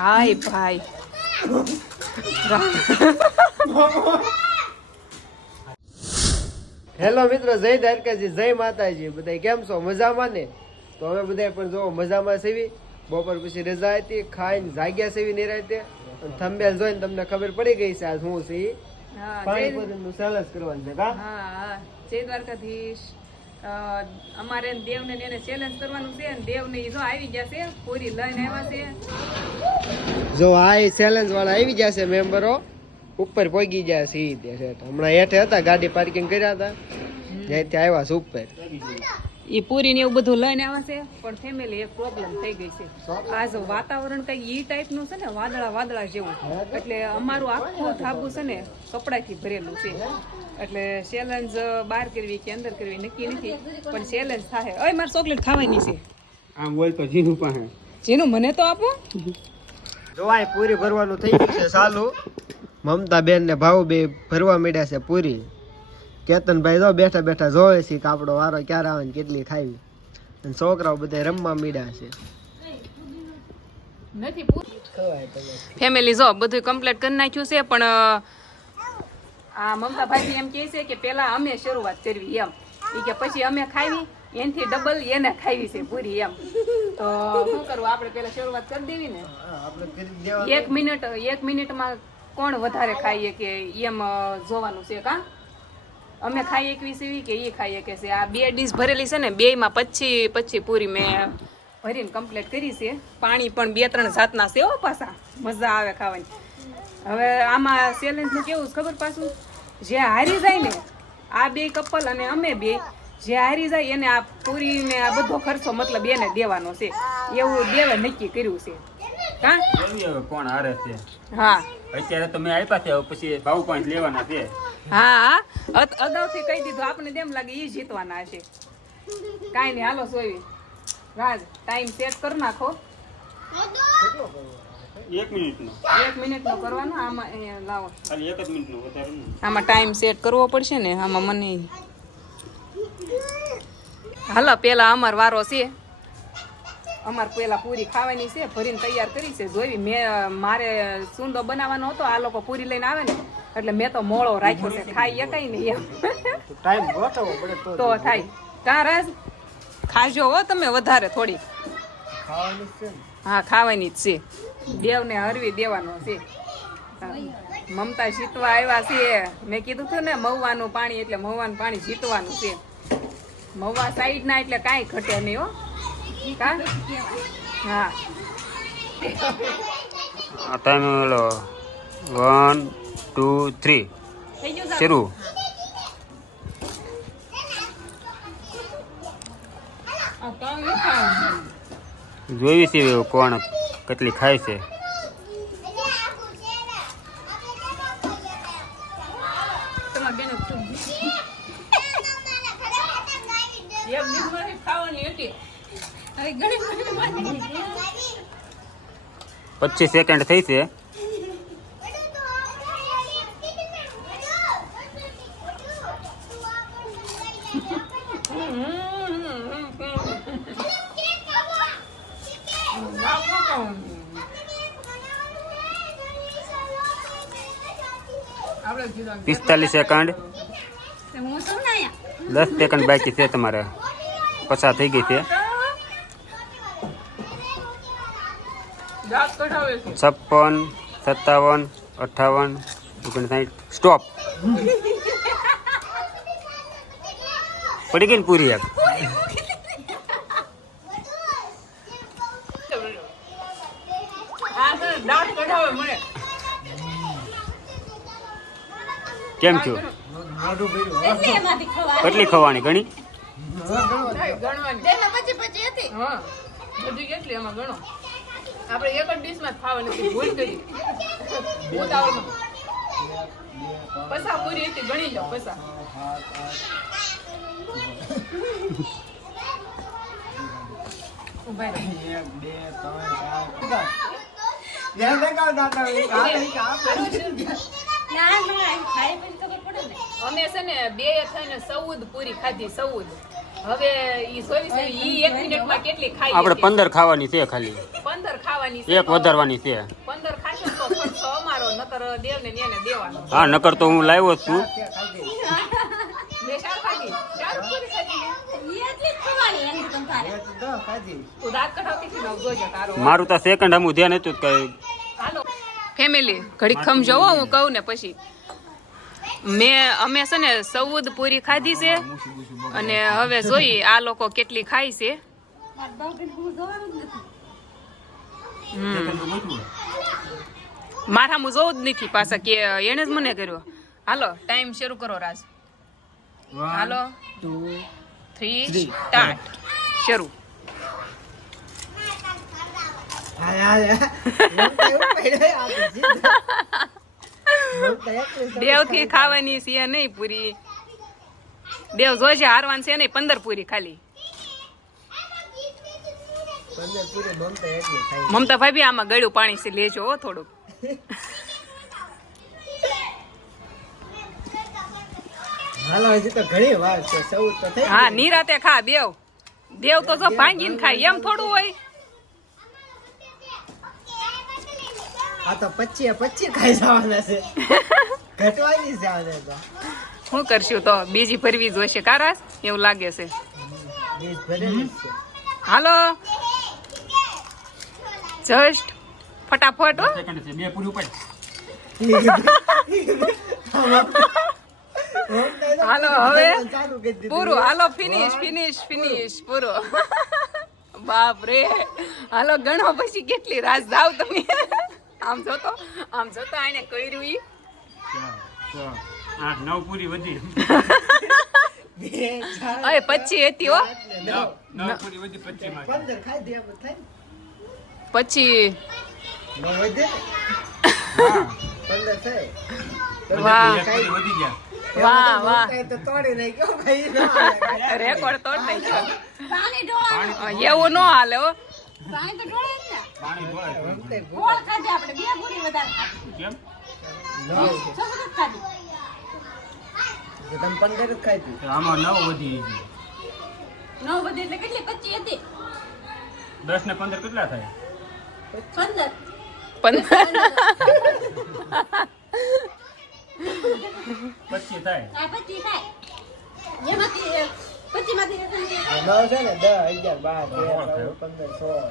ભાઈ ભાઈ હેલો મિત્રો. જય દ્વારકાજી જય માતાજી. બધા કેમ છો? મજામાં ને? તો અમે બધા પણ જો મજામાં સેવી. બપોર પછી રજા હતી ખાઈને જાગ્યા સેવી નિરાતે. અને થંબેલ જોઈને તમને ખબર પડી ગઈ છે આજ હું છે ઈ. હા, પાણી જય- પૂરીનું સેલસ કરવાનું છે કા? જય દ્વારકાધીશ. અમારે દેવને એને ચેલેન્જ કરવાનું છે અને દેવને જો આવી ગયા છે પૂરી લઈને આવ્યા છે. જો આ ચેલેન્જ વાળા આવી ગયા છે મેમ્બરો ઉપર પોગી ગયા છે ઈ દે છે. હમણાં હેઠે હતા ગાડી પાર્કિંગ કર્યા હતા જ્યાંથી આવ્યા છે ઉપર. ઈ પૂરી ને એવું બધું લઈને આવ્યા છે પણ ફેમિલી એક પ્રોબ્લેમ થઈ ગઈ છે. આ જો વાતાવરણ કઈ ઈ ટાઈપનું છે ને વાદળા વાદળા જેવું. એટલે અમારું આખું ધાબુ છે ને કપડાથી ભરેલું છે. એટલે ચેલેન્જ બહાર કરવી કે અંદર કરવી નક્કી નથી. પણ ચેલેન્જ થાય ઓય મારે ચોકલેટ ખાવાની છે. આમ હોય તો જીનું પાસે. જીનું મને તો આપો. જોવાય આ પૂરી ભરવાનું થઈ ગયું છે ચાલુ. મમતા બેન ને ભાવ બે ભરવા માંડ્યા છે પૂરી. કેતનભાઈ જો બેઠા બેઠા જોવે છે કે આપણો વારો ક્યારે આવે ને કેટલી ખાવી અને છોકરાઓ બધા રમવા માંડ્યા છે. નથી ફેમિલી જો બધું કમ્પ્લીટ કરી નાખ્યું છે પણ આ મમતાભાઈ એમ કહે છે કે પેલા અમે શરૂઆત કરવી એમ. એ કે પછી અમે ખાવી એનથી ડબલ એને ખાવી છે પૂરી એમ. તો શું કરવું આપણે પેલા શરૂઆત કરી દેવી ને? એક મિનિટ એક મિનિટમાં કોણ વધારે ખાઈએ કે એમ જોવાનું છે કા? અમે ખાઈએ એકવી સીવી કે એ ખાઈએ કે છે? આ બે ડીશ ભરેલી છે ને બેમાં પચી પચી પૂરી મેં ભરીને કમ્પ્લીટ કરી છે. પાણી પણ બે ત્રણ જાતના છે હો પાછા. મજા આવે ખાવાની. હવે આમાં ચેલેન્જનું કેવું છે ખબર પાછું? જે હારી જાય ને આ બે કપલ અને અમે બે જે હારી જાય એને આ પૂરી ને આ બધો ખર્ચો મતલબ એને દેવાનો છે. એવું દેવે નક્કી કર્યું છે. હા? કોણ હારે છે? હા. અત્યારે તમે આપ્યા છે પછી ભાવ પોઈન્ટ લેવાના છે. હા હા. અગાઉથી કહી દીધું આપણને તેમ લાગે એ જીતવાના છે. કાંઈ નહીં હાલો સોવી રાજ ટાઈમ સેટ કરી નાખો. એક મિનિટનો. એક મિનિટનો કરવાનો આમાં અહીંયા લાવો. ખાલી એક જ મિનિટનો વધારે આમાં ટાઈમ સેટ કરવો પડશે ને આમાં મને હાલો પેલા અમાર વારો છે. અમાર પેલા પૂરી ખાવાની છે ભરીને તૈયાર કરી છે. જોઈ મેં મારે સુંદો બનાવવાનો હતો આ લોકો પૂરી લઈને આવે ને એટલે મેં તો મોળો રાખ્યો છે. ખાઈ એકાઈ નહીં એમ. ટાઈમ ગોઠવવો પડે તો તો થાય. કાં રસ ખાજો હો તમે વધારે થોડી. ખાવાનું છે હા ખાવાની જ છે. દેવને હરવી દેવાનો છે. મમતા જીતવા આવ્યા છે. મેં કીધું હતું ને મહુવાનું પાણી એટલે મહુવાનું પાણી જીતવાનું છે. મહુવા સાઈડ ના એટલે કાંઈ ઘટે નહીં હો. હા. આ ટાઈમ ઓલો વન ટુ થ્રી શરૂ. જોઈ છે કોણ કેટલી ખાય છે? પચીસ સેકન્ડ થઈ છે. પિસ્તાલીસ સેકન્ડ દસ સેકન્ડ બાકી છે તમારે. પસાર થઈ ગઈ છે. દાંત કઢાવે છે છપ્પન, સત્તાવન અઠાવન ઓગણસાઠ. સ્ટોપ. પડી ગઈ ને પૂરી એક હા સર દાંત કઢાવે મને કેમ છો કેટલી ખવાની ઘણી ગણવાની. હા બધી કેટલી એમાં ગણો. આપણે એક જ ડીશમાં જ ખાવાની હતી ભૂલ કરી. ઉતાવળમાં. પસા પૂરી હતી ગણી લો પસા. બે ત્રણ ચાર ધ્યાન દેખાવ દાદા આ નહીં કે આ અમે છે ને બે થઈને ચૌદ પૂરી ખાધી ચૌદ હવે ઈ જોઈ છે ઈ એક મિનિટમાં કેટલી ખાઈ આપણે પંદર ખાવાની છે ખાલી. પંદર ખાવાની છે એક વધારવાની છે. પંદર ખાશો તો ખર્ચો અમારો નકર દેવ ને દેવાનો. હા નકર તો હું લાવ્યો છું ત્યાં ખાધી. બે ચાર ખાધી ચાર પૂરી ખાધી ને. એટલી જ ખવાય એમ તો તારે એ તો દો ખાધી. તું દાંત કઢાવતી હતી ને જોજે તારો મારું તો સેકન્ડ હમું ધ્યાન હતું કઈ ફેમિલી ઘડીક ખમજો હો હું કહું ને પછી. મેં અમે છે ને ચૌદ પૂરી ખાધી છે અને હવે જોઈ આ લોકો કેટલી ખાય છે. મારા હું જોઉં જ નથી જોવું પાછા કે એને જ મને કર્યો. હાલો ટાઈમ શરૂ કરો રાજ. હાલો. થ્રી સ્ટાર્ટ શરૂ. દેવથી ખાવાની છે નહીં પૂરી. દેવ જોજે હારવાન છે નહીં પંદર પૂરી ખાલી. મમતા. ભાભી આમાં ગળ્યું પાણી છે લેજો થોડુંક. હા નિરાતે ખા દેવ દેવ તો જો ભાંગીને ખાય એમ થોડું હોય. આ તો પચીએ પચી ખાઈ જવાના છે. ઘટવાની છે આને તો. શું કરશું તો બીજી ભરવી જોઈશે કારાસ? એવું લાગે છે. હાલો. જસ્ટ ફટાફટ હો. બે પૂરી તો હાલો હવે? ચાલુ કરી દીધું. પૂરું. હાલો ફિનિશ ફિનિશ ફિનિશ પૂરો. બાપ રે હાલો ગણો પછી કેટલી રાસ જાવ તમે? આમ જોતો આમ જોતો આને કર્યું ઈ. આઠ નવ પૂરી વધી. અરે પછી હતી હો. નવ. પૂરી વધી થાય વાહ. વધી ગયા. વાહ વાહ. તો તોડી નાખ્યો ભાઈ ના હાલે. રેકોર્ડ તોડ નાખ્યો. પાણી ઢોળાનું. એવું ન હાલે હો. પાણી તો ઢોળે જ ને. પાણી ઢોળાય. ગોળ ખાધે આપણે બે પૂરી વધારે કેમ? લાગે છે. સખત જ ખાધી. તમે પંદર જ ખાઈ આમાં નવ વધી ગઈ નવ બધી એટલે કેટલી? પચી હતી. દસ ને પંદર કેટલા થાય? પંદર. પણ પચીસ થાય. આ પચી થાય. એમાંથી પચી માંથી નવ છે ને દસ અગિયાર બાર તેર ચૌદ પંદર સોળ.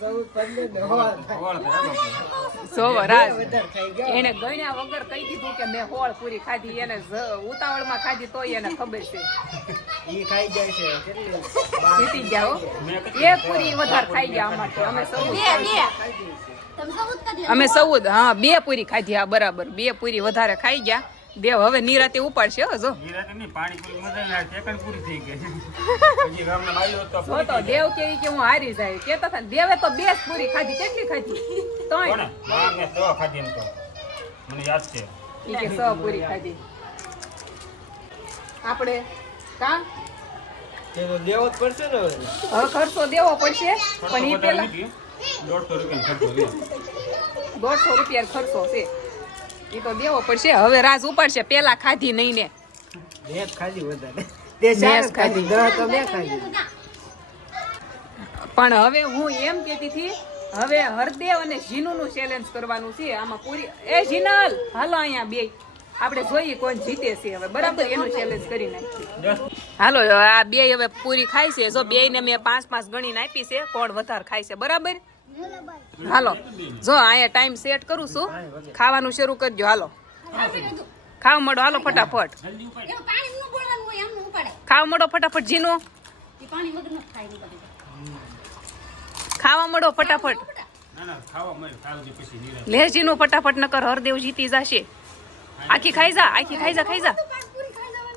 ચૌદ, પંદર સો. એને ગણ્યા વગર કહી દીધું કે મેં હોળ પૂરી ખાધી એને ઉતાવળમાં ખાધી તોય એને ખબર છે. ઈ ખાઈ જાય છે. જીતી ગયા એક પૂરી વધારે ખાઈ ગયા અમારથી અમે સૌ સૌ અમે સૌદ હા બે પૂરી ખાધી હા બરાબર. બે પૂરી વધારે ખાઈ ગયા. દેવ હવે નિરાતે ઉપાડશે હો જો. નિરાતે નહીં, પાણી પૂરી મજા સેકન્ડ પૂરી થઈ ગઈ. હજી ગામના માલ્યો તો જો તો દેવ કેવી કે હું હારી જાય. કેતા હતા દેવે તો બે પૂરી ખાધી કેટલી ખાધી? ગઈ. ત્રણ કોને? બાર ખાધી એમ તો. મને યાદ છે. ઈ કે સ પૂરી ખાધી. આપણે કા? તે તો જ પડશે ને હવે. હવે ખર્ચો દેવો પડશે પણ ઈ પેલા. ખર્ચો રૂપિયા ખર્ચો છે. તો દેવો પડશે. હવે રાજ ઉપાડશે. પેલા ખાધી નહીં ને. પણ હવે હું એમ કેતી હતી હવે હરદેવ અને જીનુનું ચેલેન્જ કરવાનું છે. આમાં પૂરી એ જીનલ હાલો અહીંયા બે આપણે જોઈએ કોણ જીતે છે હવે. બરાબર? એનું ચેલેન્જ કરી નાખીએ. હાલો આ બે હવે પૂરી ખાય છે. જો બે ને મેં પાંચ પાંચ ગણીને આપી છે કોણ વધારે ખાય છે. બરાબર? હાલો. જો, અહીંયા ટાઈમ સેટ કરું છું. ખાવાનું શરૂ કરજો. હાલો. ખાવ મળો. હાલો, ફટાફટ. ખાવ મળો, ફટાફટ. જીનો ખાવા મળો, ફટાફટ. લે જીનો ફટાફટ. નકર હરદેવ જીતી જશે. આખી ખાઈ જા, આખી ખાઈ જા ખાઈ જા.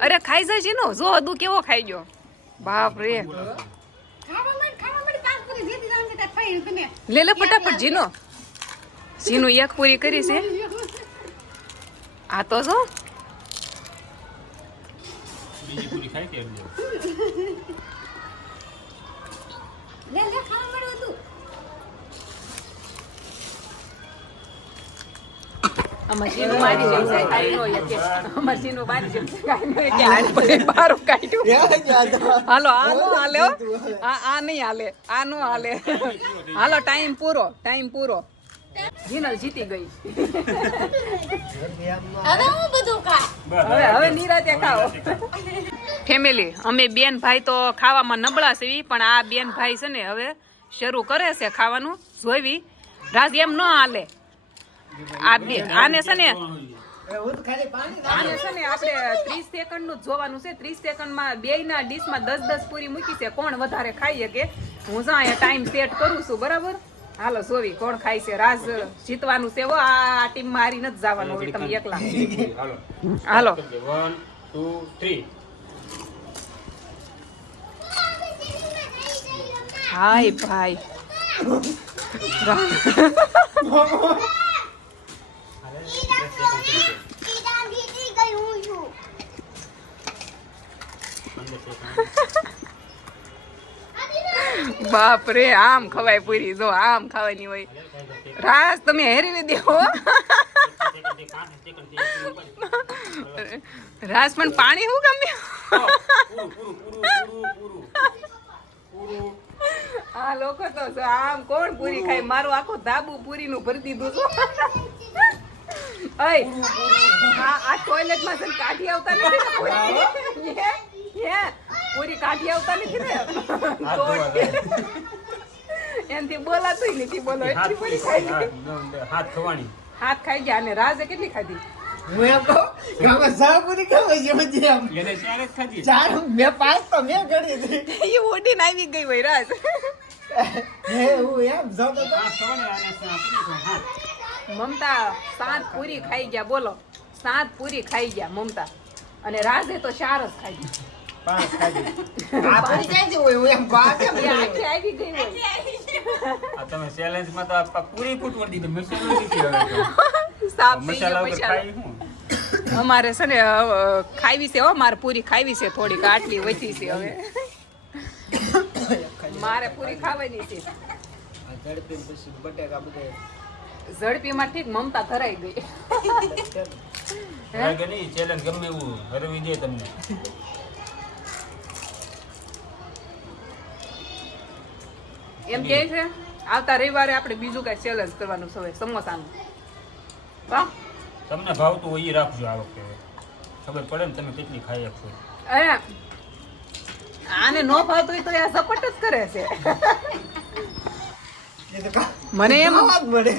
અરે, ખાઈ જા જીનો જો હદુ કેવો ખાઈ ગયો. બાપ રે ખાવા માંડ ખાવા માંડ પાંચ લે લે ફટાફટ જીનો જીનું એક પૂરી કરી છે. આ તો જો બીજી પૂરી ખાઈ કે એટલે. લે લે ખાવા સીનું મારી છે કાંઈ કે અમાર મારી જેમ કાંઈ બારું કાઢ્યું. હાલો આ નો હાલે આ આ નહીં હાલે. આ નો હાલે. હાલો ટાઈમ પૂરો ટાઈમ પૂરો. જીનલ જીતી ગઈ. હવે હું બધું હવે હવે નિરાતે ખાઓ. ફેમિલી અમે બેન ભાઈ તો ખાવામાં નબળા છે પણ આ બેન ભાઈ છે ને હવે શરૂ કરે છે ખાવાનું જોઈવી. રાજ એમ ન હાલે. આ બે આને છે ને આને છે ને આપણે ત્રીસ સેકન્ડનું જ જોવાનું છે. ત્રીસ સેકન્ડમાં બે ના ડીશ દસ દસ પૂરી મૂકી છે. કોણ વધારે ખાઈ શકે? હું જા અહીંયા ટાઈમ સેટ કરું છું બરાબર? હાલો સોવી કોણ ખાય છે? રાજ જીતવાનું છે હો. આ ટીમ મારી નથી જવાનું હોય તમે એકલા. Hello. Hello one two three hi ભાઈ. બાપ રે આમ ખવાય પૂરી. જો આમ ખાવાની હોય. રાસ તમે હેરી દેવો રાસ પણ પાણી હું ગમ્યું? આ લોકો તો આમ કોણ પૂરી ખાય? મારું આખો ધાબુ પૂરી નું ભરી દીધું છું. આ ટોયલેટમાં કાઢી આવતા નથી હે? પૂરી કાઢી આવતા નથી ને? એનથી બોલાતું નથી બોલો. એટલી પૂરી ખાઈ હાથ હાથ હાથ ખાઈ ગયા. અને રાજે કેટલી ખાધી? છે એને ચાર જ ચાર મેં પાંચ તો મેં ગણી હતી. એ ઓડીને આવી ગઈ હોય રાજ. હે હું એમ જોતો મમતા સાત પૂરી ખાઈ ગયા. બોલો. સાત પૂરી ખાઈ ગયા મમતા. અને રાજે તો ચાર જ ખાઈ. પાંચ ખાધી. આ પૂરી ક્યાંથી હોય હું એમ પાંચ તમે ચેલેન્જમાં તો પૂરી ફૂટવા દીધું મસાલો નથી હવે હું? અમારે છે ને ખાવી છે હો મારે પૂરી ખાવી છે થોડીક આટલી વધી છે હવે. મારે પૂરી ખાવાની છે. આ ઝડપી પછી બટેકા બધે. ઝડપીમાં ઠીક મમતા ધરાઈ ગઈ. ચેલેન્જ ગમે એવું હરવી દે તમને. એમ કે છે આવતા રવિવારે આપણે બીજું કઈ ચેલેન્જ કરવાનું છે સમોસાનું. વાહ તમને ભાવતું હોય એ રાખજો આ વખતે. ખબર પડે ને તમે કેટલી ખાઈ આપશો અરે આને નો ભાવતું હોય તો આ સપોર્ટ જ કરે છે. મને એમ જ મળે.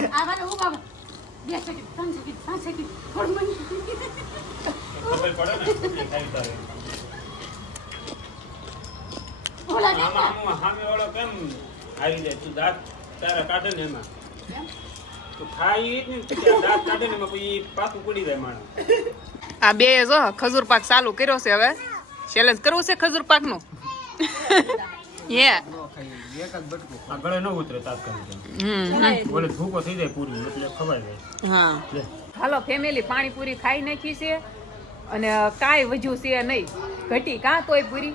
ખબર પડે ને હારી જાય તું દાંત તારા કાઢે ને એમાં. તું ખાઈ જ ને આ દાંત કાઢે ને એમાં પછી પાકું પડી જાય માણસ. આ બે જો ખજૂર પાક ચાલુ કર્યો છે હવે. ચેલેન્જ કરવું છે ખજૂર પાકનું હે ન એક જ બટકું આ ગળે ન ઉતરે તાત્કાલિક હમ બોલે ભૂકો થઈ જાય પૂરી એટલે ખવાઈ જાય. હા. હાલો ફેમિલી પાણીપુરી ખાઈ નાખી છે અને કાંઈ વજ્યું છે નહીં. ઘટી કાં તોય પૂરી?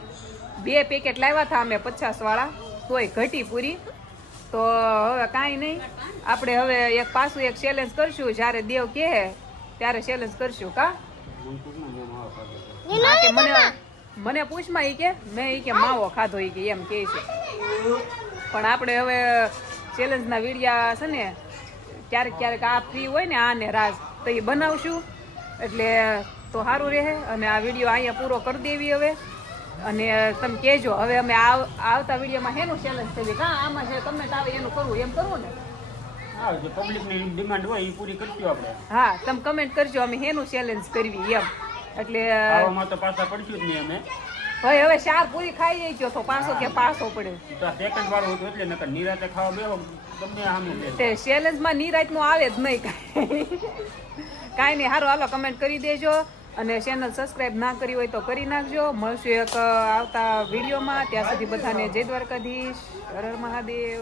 બે પેકેટ લાવ્યા હતા અમે પચાસ વાળા તોય ઘટી પૂરી. તો હવે કાંઈ નહીં. આપણે હવે એક પાછું એક ચેલેન્જ કરશું. જ્યારે દેવ કહે ત્યારે ચેલેન્જ કરશું કા? કે મને મને પૂછમાં એ કે મેં એ કે માવો ખાધો એ કે એમ કહે છે. પણ આપણે હવે ચેલેન્જના વિડીયા છે ને ક્યારેક ક્યારેક આ ફ્રી હોય ને આને રાજ તો એ બનાવશું. એટલે તો સારું રહે અને આ વીડિયો અહીંયા પૂરો કરી દેવી હવે. અને તમે કહેજો હવે અમે આવ- આવતા વિડીયોમાં હેનું ચેલેન્જ થવી હા આમાં છે કમેન્ટ આવે એનું કરવું એમ કરવું ને? હા જે પબ્લિકની ડિમાન્ડ હોય એ પૂરી કરશું આપણે. હા તમે કમેન્ટ કરજો અમે હેનું ચેલેન્જ કરવી એમ. એટલે આવામાં તો પાછા પડશું જ નહીં અમે. ભાઈ હવે ચાર પૂરી ખાઈ જઈ ગયો તો પાછો કે પાછો પડે. તો સેકન્ડ વાળું હતું એટલે નકર નિરાતે ખાવા બેહો તમને લે તે ચેલેન્જમાં નિરાતનું આવે જ નહીં કાંઈ. કાંઈ નહીં સારું હાલો કમેન્ટ કરી દેજો. અને ચેનલ સબસ્ક્રાઇબ ના કરી હોય તો કરી નાખજો. મળશું એક આવતા વિડીયોમાં ત્યાં સુધી બધાને જય દ્વારકાધીશ. હર મહાદેવ.